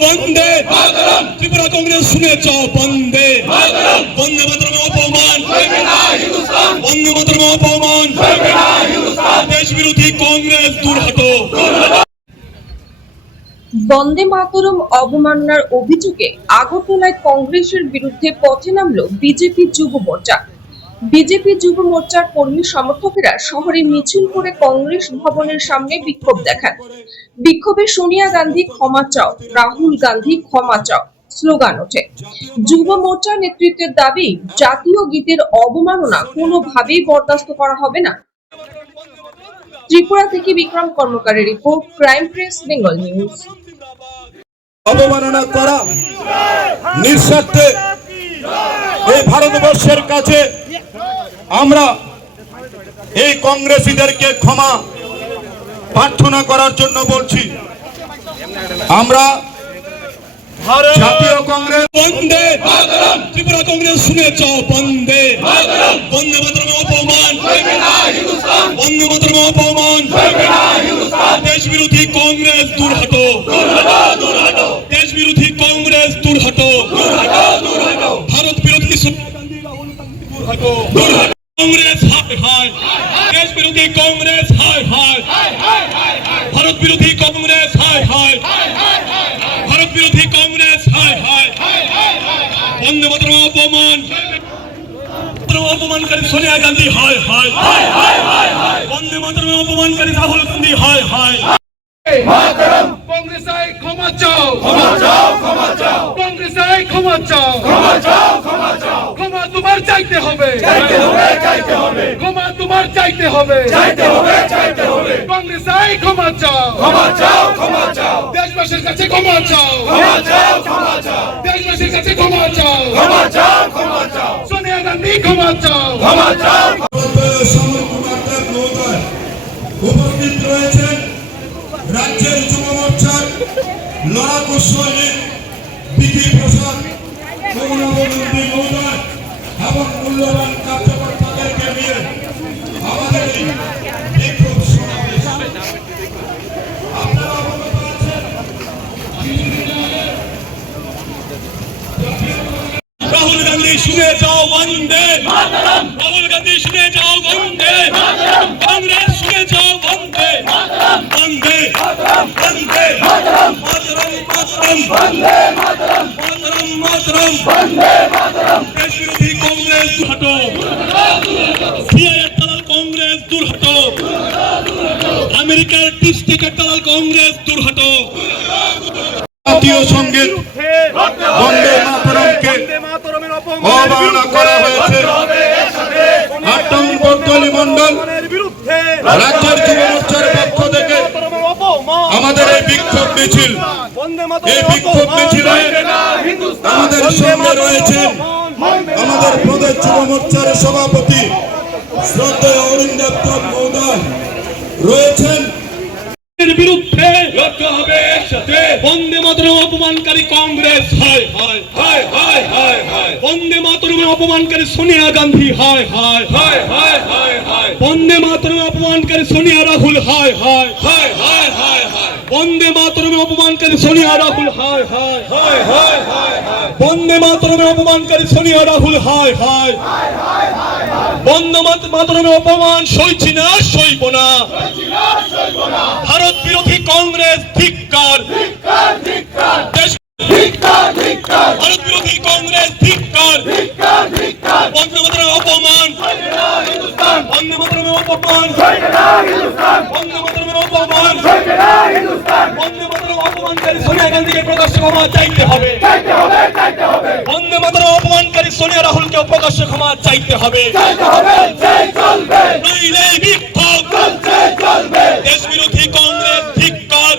বন্দে মাতরম। ত্রিপুরা কংগ্রেস শুনে যাও বন্দে মাতরম। বন্দে মাতরম অপমান চলবে না হিন্দুস্তান। বন্দে মাতরম অপমান চলবে না হিন্দুস্তান। দেশ বিরোধী কংগ্রেস দূর হটো। বন্দে মাতরম অবমাননার অভিযোগে আগরতলায় কংগ্রেসের বিরুদ্ধে পথে নামল বিজেপি যুব মোর্চা। বিজেপি যুব মোর্চার কর্মী সমর্থকেরা শহরে মিছিল করে কংগ্রেস ভবনের সামনে বিক্ষোভ দেখান। বিক্ষোভে সোনিয়া গান্ধী ক্ষমা চাও, রাহুল গান্ধী ক্ষমা চাও স্লোগান ওঠে। যুব মোর্চার নেতৃত্বের দাবি, জাতীয় গীতের অবমাননা কোনোভাবেই বরদাস্ত করা হবে না। ত্রিপুরা থেকে বিক্রম কর্মকারের report, crime press, Bengal news. অবমাননা করা নিঃস্বার্থে এই ভারতবর্ষের কাছে আমরা এই কংগ্রেসীদেরকে ক্ষমা প্রার্থনা করার জন্য বলছি। আমরা জাতীয় কংগ্রেস বন্দে মাতরম। ত্রিপুরা কংগ্রেস শুনে যাও বন্দে মাতরম। বন্দে মাতরম অপমান চলবে না হিন্দুস্তান। বন্দে মাতরম অপমান চলবে না হিন্দুস্তান। দেশ বিরোধী কংগ্রেস দূর হটো। দূর হটো, দূর হটো। দেশ বিরোধী কংগ্রেস দূর হটো। দূর হটো, দূর হটো। ভারত বিরোধী সোনিয়া গান্ধী, রাহুল গান্ধী দূর হটো। দূর হটো। কংগ্রেস হায় হায়। দেশ বিরোধী কংগ্রেস হায় হায়। ভারত বিরোধী কংগ্রেস হায় হায়। ভারত বিরোধী কংগ্রেস হায় হায়। বন্দে মাতরম অপমান, অপমানকারী সোনিয়া গান্ধী হায় হায়। বন্দে মাতরম অপমানকারী রাহুল গান্ধী হায় হায়। মাতরম। কংগ্রেস আই ক্ষমা চাও, ক্ষমা চাও, ক্ষমা চাও। কংগ্রেস আই ক্ষমা চাও, ক্ষমা চাও, ক্ষমা চাও। ক্ষমা তোমার চাইতে হবে, চাইতে হবে, চাইতে হবে। ক্ষমা তোমার চাইতে হবে, চাইতে হবে, চাইতে হবে। কংগ্রেস আই ক্ষমা চাও, ক্ষমা চাও, ক্ষমা চাও। দেশবাসীর কাছে ক্ষমা চাও, ক্ষমা চাও, ক্ষমা চাও। দেশবাসীর কাছে ক্ষমা চাও, ক্ষমা চাও, ক্ষমা চাও। সোনিয়া গান্ধী ক্ষমা চাও, ক্ষমা চাও। উপস্থিত রয়েছেন রাজ্যের যুব মোর্চার লড়াকু সৈনিক বিধি প্রসাদ, মৌলানন্দী মহোদয় এবং মূল্যবান কার্যকর্তাদেরকে নিয়ে আমাদের এই বিক্ষোভ সমাবেশ। আপনারা অবগত আছেন, রাহুল গান্ধী শুনে যাও বন্দে মাতরম। রাহুল গান্ধী শুনে যাও বন্দে মাতরম। কংগ্রেস শুনে যাও বন্দে মাতরম। বন্দে মাতরম, বন্দে মাতরম, মাতরম মাতরম, বন্দে মাতরম, মাতরম মাতরম, বন্দে মাতরম। দেশ বিরোধী কংগ্রেস দূর হটো। সিআইএর দালাল কংগ্রেস দূর হটো। আমেরিকার টিস্টিকের দালাল কংগ্রেস দূর হটো। জাতীয় সঙ্গীত বন্দে মাতরমকে অবমাননা করা হয়েছে। ৮ নম্বর বর্দলী মন্ডল রাজ্যের যুব মোর্চার পক্ষ থেকে আমাদের এই বিক্ষোভ মিছিল, এই বিক্ষোভ মিছিলে আমাদের সঙ্গে রয়েছেন আমাদের প্রদেশ যুব মোর্চার সভাপতি শ্রদ্ধেয় অরিন্দম মহোদয় রয়েছেন। বিরুদ্ধে লড়তে হবে একসাথে। বন্দে মাতরম অপমানকারী কংগ্রেস হায় হায় হায় হায় হায় হায়। বন্দে মাতরম অপমানকারী সোনিয়া গান্ধী হায় হায় হায় হায় হায় হায়। বন্দে মাতরম অপমানকারী সোনিয়া রাহুল হায় হায় হায় হায় হায় হায়। বন্দে মাতরম অপমানকারী সোনিয়া রাহুল হায় হায় হায় হায় হায় হায়। বন্দে মাতরম অপমানকারী সোনিয়া রাহুল হায় হায়। বন্দে মাতরম অপমান সইছি না, সইব না। ভারত বিরোধী কংগ্রেস ধিক্কার, ভারত বিরোধী কংগ্রেস ধিক্কার। বন্দে মাতরম অপমান, বন্দে মাতরম অপমান, বন্দে মাতরম অপমান, বন্দে মাতরম অপমানকারী সোনিয়া গান্ধীকে প্রকাশ্যে ক্ষমা চাইতে হবে। বন্দে মাতরম অপমানকারী সোনিয়া রাহুলকে প্রকাশ্যে ক্ষমা চাইতে হবে। নইলে বিক্ষোভ চলবে। দেশ বিরোধী কংগ্রেস ধিক্কার,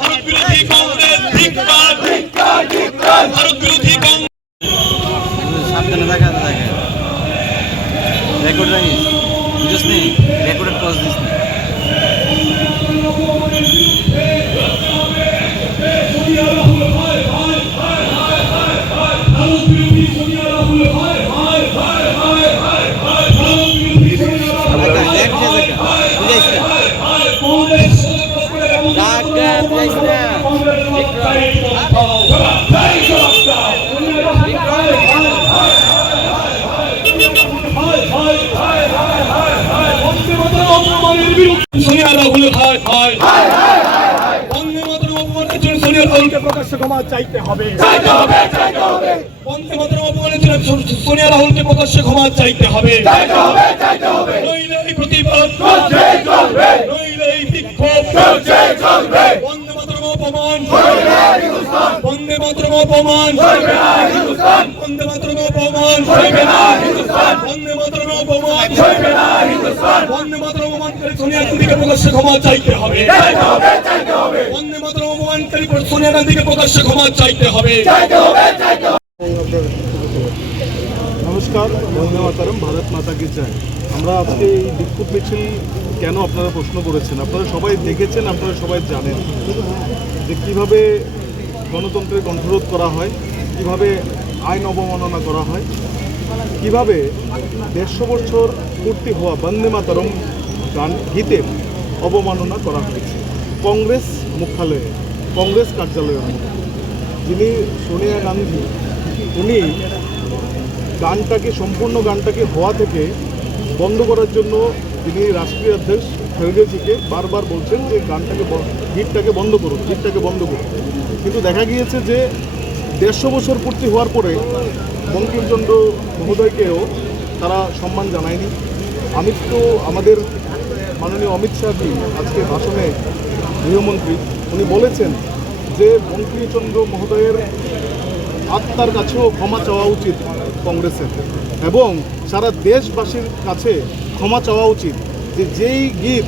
ভারত বিরোধী কংগ্রেস ধিক্কার, ভারত বিরোধী কংগ্রেস। সাবধানে দেখা থাকে রেকর্ড রাখিস, বুঝিস নি? রেকর্ডের কজ দিস নি। বুঝাইস না, সোনিয়া রাহুল হায় হায় বন্দে মাতরম অপমানের জন্য সোনিয়া রাহুলকে প্রকাশ্যে ক্ষমা চাইতে হবে বন্দে মাতরম অপমানের জন্য সোনিয়া রাহুলকে প্রকাশ্যে ক্ষমা চাইতে হবে নইলে এই প্রতিবাদ নইলে এই বিক্ষোভ বন্দে মাতরম অপমান বন্দে মাতরম অপমান বন্দে মাতরম অপমান বন্দে মাতরম অপমান বন্দে মাতরম অপমানকারী সোনিয়া গান্ধীকে প্রকাশ্যে ক্ষমা চাইতে হবে বন্দে মাতরম অপমানকারী সোনিয়া গান্ধীকে প্রকাশ্যে ক্ষমা চাইতে হবে নমস্কার, বন্দে মাতরম, ভারত মাতা কি জয়। আমরা আজকে এই বিক্ষোভ মিছিল কেন আপনারা প্রশ্ন করেছেন, আপনারা সবাই দেখেছেন, আপনারা সবাই জানেন যে কীভাবে গণতন্ত্রের কণ্ঠরোধ করা হয়, কিভাবে আইন অবমাননা করা হয়, কিভাবে 150 বছর পূর্তি হওয়া বন্দে মাতরম গান গীতের অবমাননা করা হয়েছে কংগ্রেস মুখ্যালয়ে, কংগ্রেস কার্যালয়ের মধ্যে। যিনি সোনিয়া গান্ধী, উনি গানটাকে, সম্পূর্ণ গানটাকে হওয়া থেকে বন্ধ করার জন্য তিনি রাষ্ট্রীয় অধ্যক্ষ খালেদাজিকে বারবার বলছেন যে গীতটাকে বন্ধ করুন, গীতটাকে বন্ধ করুন। কিন্তু দেখা গিয়েছে যে 150 বছর পূর্তি হওয়ার পরে বঙ্কিমচন্দ্র মহোদয়কেও তারা সম্মান জানায়নি। আমাদের মাননীয় অমিত শাহজি আজকে ভাষণে গৃহমন্ত্রী উনি বলেছেন যে বঙ্কিমচন্দ্র মহোদয়ের আত্মার কাছেও ক্ষমা চাওয়া উচিত কংগ্রেসের, এবং সারা দেশবাসীর কাছে ক্ষমা চাওয়া উচিত যে যেই গীত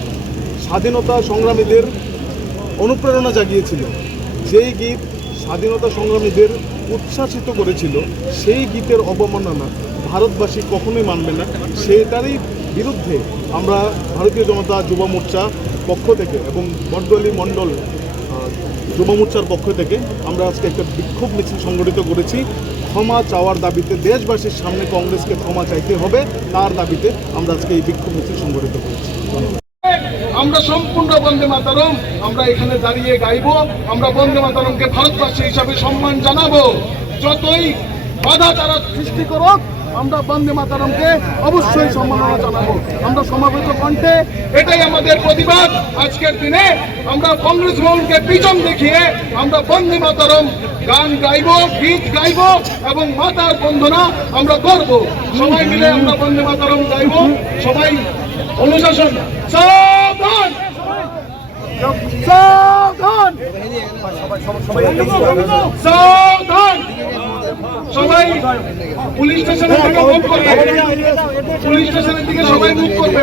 স্বাধীনতা সংগ্রামীদের অনুপ্রেরণা জাগিয়েছিল, যেই গীত স্বাধীনতা সংগ্রামীদের উচ্ছ্বাসিত করেছিল, সেই গীতের অবমাননা ভারতবাসী কখনোই মানবে না। সেটারই বিরুদ্ধে আমরা ভারতীয় জনতা যুব মোর্চা পক্ষ থেকে এবং বরদলি মণ্ডল যুব মোর্চার পক্ষ থেকে আমরা আজকে একটা বিক্ষোভ মিছিল সংগঠিত করেছি। ক্ষমা চাওয়ার দাবিতে, দেশবাসীর সামনে কংগ্রেসকে ক্ষমা চাইতে হবে, তার দাবিতে আমরা আজকে এই বিক্ষোভ মিছিল সংগঠিত করেছি। আমরা সম্পূর্ণ বন্দে মাতরম আমরা এখানে দাঁড়িয়ে গাইবো। আমরা বন্দে মাতরমকে ভারতবাসী হিসাবে সম্মান জানাবো। যতই বাধা তারা সৃষ্টি করুক, আমরা বন্দে মাতরমকে অবশ্যই সম্মাননা জানাবো। আমরা সমাবেত কণ্ঠে এটাই আমাদের প্রতিবাদ। আজকের দিনে আমরা কংগ্রেস ভবনকে পিছন দেখিয়ে আমরা বন্দে মাতরম গান গাইবো, গীত গাইবো এবং মাতার বন্দনা আমরা করব। সবাই মিলে আমরা বন্দে মাতরম গাইবো। সবাই অনুশাসন, সাবধান সাবধান সাবধান। সবাই পুলিশ স্টেশনের দিকে মুভ করবে, পুলিশ স্টেশনের দিকে সবাই মুভ করবে।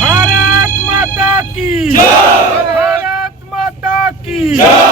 भारत माता की जय। भारत माता की जय।